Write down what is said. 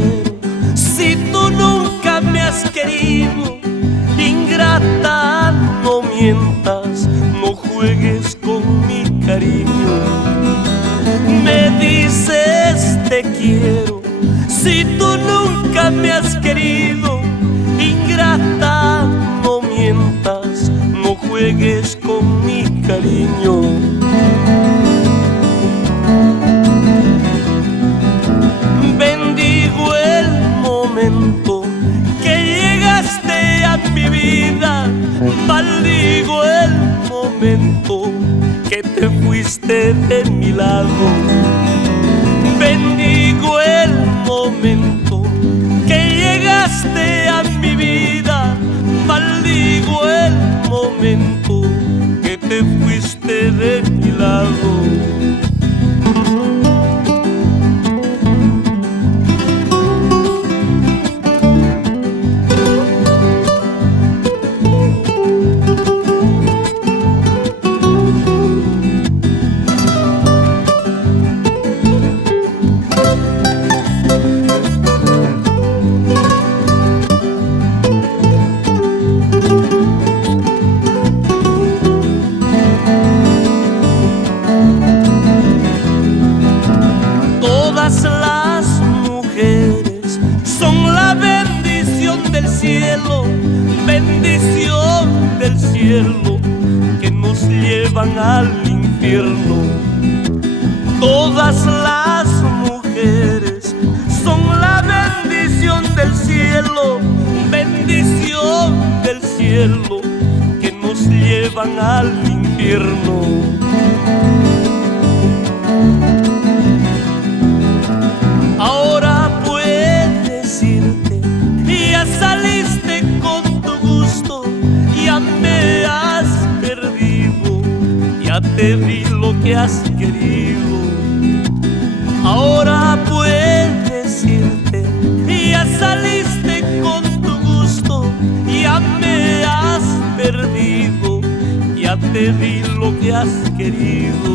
quiero si tú nunca me has querido? Ingrata, no mientas, no juegues con mi cariño. Me dices te quiero si tú nunca me has querido. Ingrata, no mientas, no juegues con mi cariño. Bendigo el momento que llegaste a mi vida, maldigo el momento que te fuiste de mi lado. Bendigo el momento que llegaste a mi vida, maldigo el momento que te fuiste de mi lado. Las mujeres son la bendición del cielo que nos llevan al infierno. Todas las mujeres son la bendición del cielo que nos llevan al infierno. Ahora puedes irte, ya saliste con tu gusto, ya me has perdido, ya te di lo que has querido. Ahora puedes irte, ya saliste con tu gusto, ya me has perdido, ya te di lo que has querido.